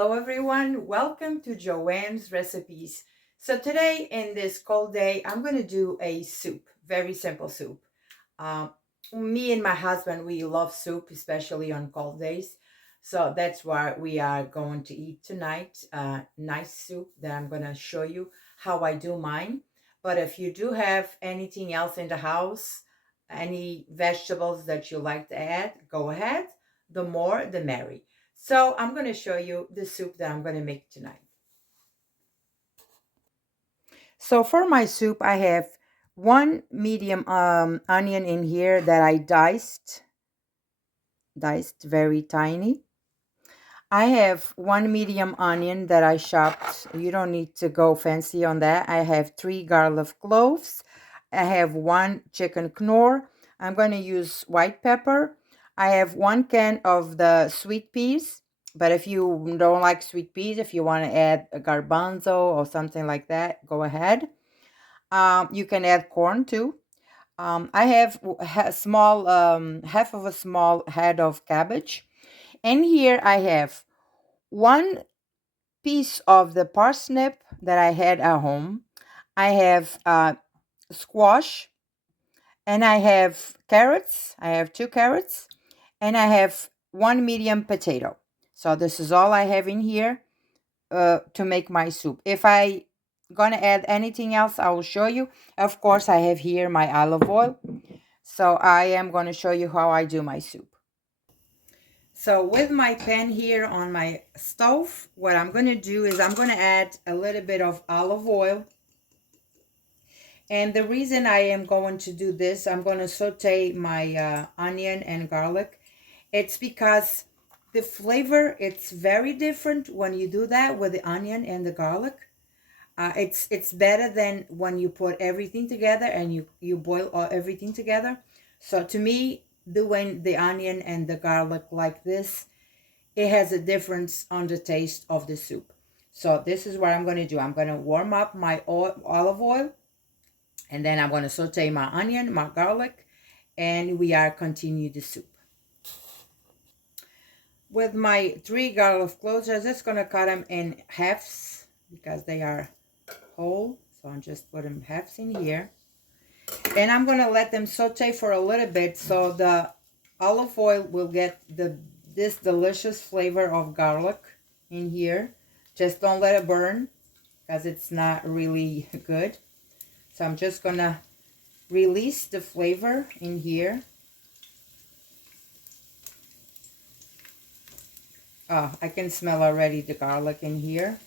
Hello everyone, welcome to Joanne's Recipes. So today in this cold day, I'm going to do a soup, very simple soup. Um, Me and my husband, we love soup, especially on cold days. So that's why we are going to eat tonight. Nice soup that I'm going to show you how I do mine. But if you do have anything else in the house, any vegetables that you like to add, go ahead. The more, the merry. So I'm going to show you the soup that I'm going to make tonight. So for my soup, I have one medium onion in here that I diced very tiny. I have one medium onion that I chopped. You don't need to go fancy on that. I have 3 garlic cloves. I have one chicken knorr. I'm going to use white pepper. I have 1 can of the sweet peas. But if you don't like sweet peas, if you want to add a garbanzo or something like that, go ahead. You can add corn too. I have half of a small head of cabbage. And here I have 1 piece of the parsnip that I had at home. I have squash, and I have carrots. I have 2 carrots, and I have 1 medium potato. So this is all I have in here to make my soup. If I gonna add anything else, I will show you. Of course, I have here my olive oil. So I am going to show you how I do my soup. So with my pan here on my stove, what I'm going to do is I'm going to add a little bit of olive oil. And the reason I am going to do this, I'm going to saute my onion and garlic. It's because the flavor, it's very different when you do that with the onion and the garlic. It's better than when you put everything together and you boil everything together. So to me, doing the onion and the garlic like this, it has a difference on the taste of the soup. So this is what I'm going to do. I'm going to warm up my olive oil, and then I'm going to saute my onion, my garlic, and we are continue the soup. With my 3 garlic cloves, I'm just going to cut them in halves because they are whole. So I'm just put them halves in here. And I'm going to let them saute for a little bit so the olive oil will get this delicious flavor of garlic in here. Just don't let it burn because it's not really good. So I'm just going to release the flavor in here. Oh, I can smell already the garlic in here.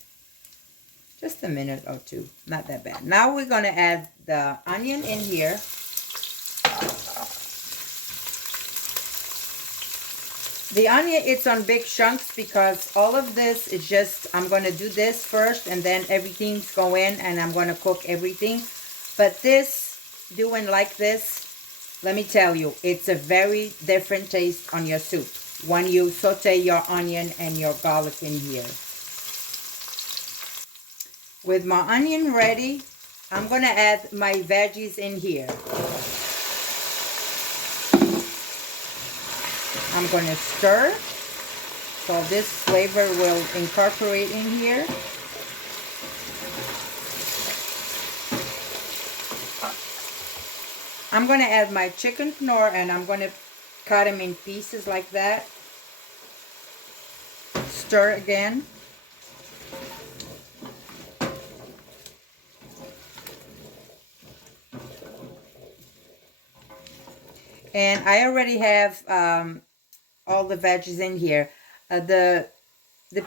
Just a minute or two, not that bad. Now we're going to add the onion in here. The onion, it's on big chunks because all of this is just, I'm going to do this first and then everything's going and I'm going to cook everything. But this, doing like this, let me tell you, it's a very different taste on your soup when you saute your onion and your garlic in here. With my onion ready, I'm going to add my veggies in here. I'm going to stir so this flavor will incorporate in here. I'm going to add my chicken knorr and I'm going to cut them in pieces like that. Stir again. And I already have all the veggies in here. The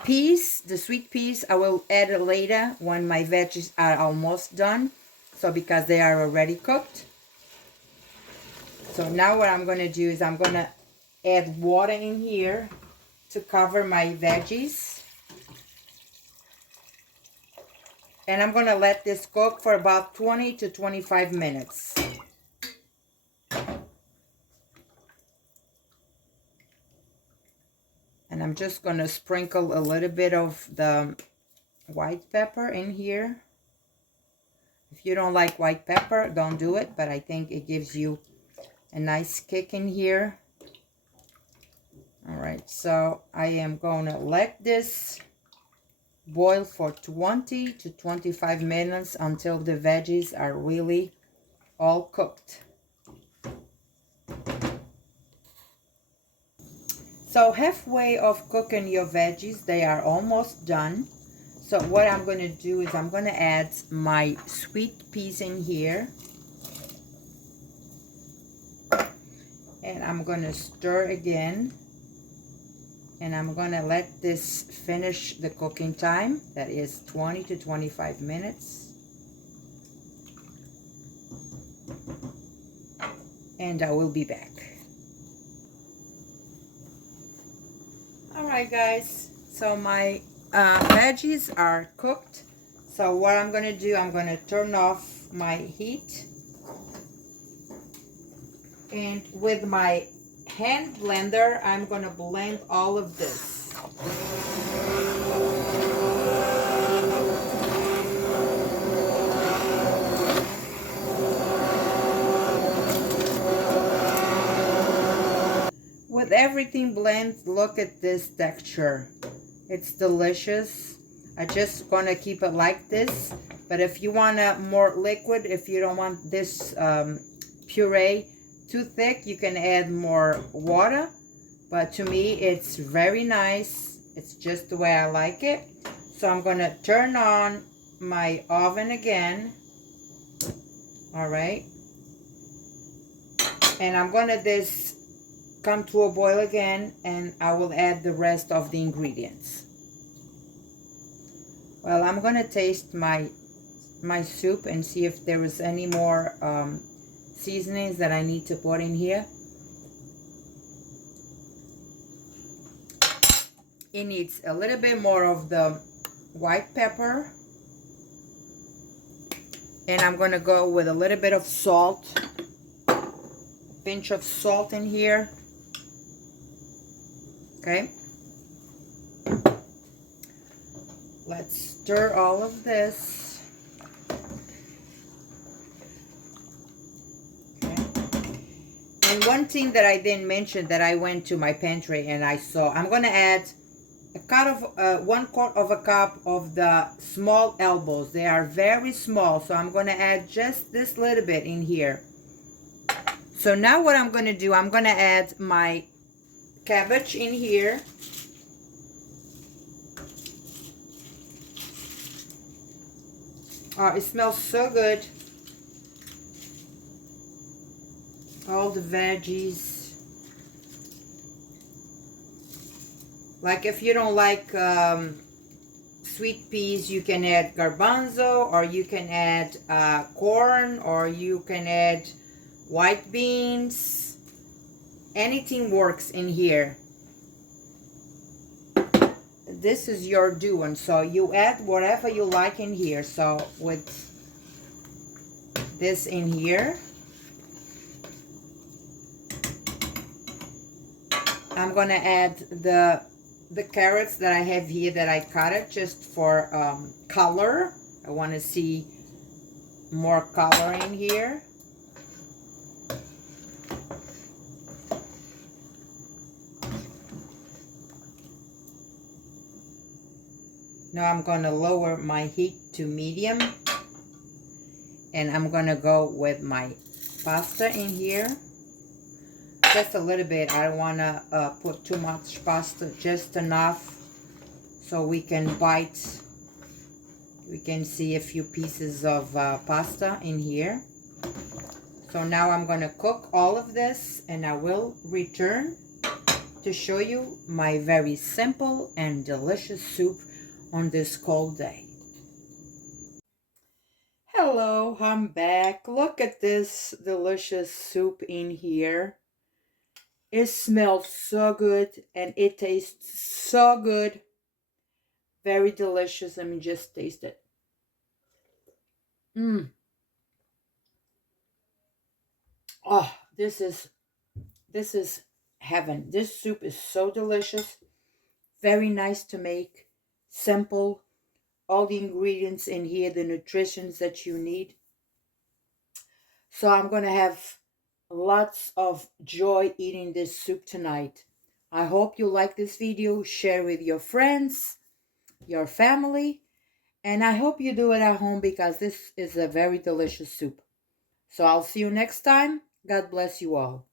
peas, the sweet peas, I will add it later when my veggies are almost done. So because they are already cooked. So now what I'm going to do is I'm going to add water in here to cover my veggies. And I'm going to let this cook for about 20 to 25 minutes. And I'm just going to sprinkle a little bit of the white pepper in here. If you don't like white pepper, don't do it. But I think it gives you a nice kick in here. All right, so I am going to let this boil for 20 to 25 minutes until the veggies are really all cooked. So halfway of cooking your veggies, they are almost done. So what I'm going to do is I'm going to add my sweet peas in here. And I'm going to stir again. And I'm going to let this finish the cooking time. That is 20 to 25 minutes. And I will be back. Alright guys, so my veggies are cooked. So what I'm going to do, I'm going to turn off my heat. And with my hand blender, I'm going to blend all of this. With everything blended, look at this texture. It's delicious. I just want to keep it like this. But if you want more liquid, if you don't want this puree too thick, you can add more water. But to me, it's very nice. It's just the way I like it. So I'm going to turn on my oven again. All right. And I'm going to this come to a boil again, and I will add the rest of the ingredients. Well, I'm going to taste my soup and see if there is any more seasonings that I need to put in here. It needs a little bit more of the white pepper, and I'm going to go with a little bit of salt, a pinch of salt in here. Okay, let's stir all of this. And one thing that I didn't mention that I went to my pantry and I saw, I'm going to add a cut of 1/4 of a cup of the small elbows. They are very small, so I'm going to add just this little bit in here. So now what I'm going to do, I'm going to add my cabbage in here. Oh, it smells so good. All the veggies. Like if you don't like sweet peas, you can add garbanzo, or you can add corn, or you can add white beans. Anything works in here. This is your doing, so you add whatever you like in here. So with this in here, I'm gonna add the carrots that I have here that I cut it just for color. I want to see more color in here. Now I'm going to lower my heat to medium, and I'm going to go with my pasta in here. Just a little bit. I don't want to put too much pasta, just enough so we can bite. We can see a few pieces of pasta in here. So now I'm going to cook all of this, and I will return to show you my very simple and delicious soup on this cold day. Hello, I'm back. Look at this delicious soup in here. It smells so good and it tastes so good. Very delicious. Let me just taste it. Oh, this is heaven. This soup is so delicious. Very nice to make. Simple. All the ingredients in here, the nutritions that you need. So I'm going to have lots of joy eating this soup tonight. I hope you like this video. Share with your friends. your family, and I hope you do it at home because this is a very delicious soup. So I'll see you next time. God bless you all.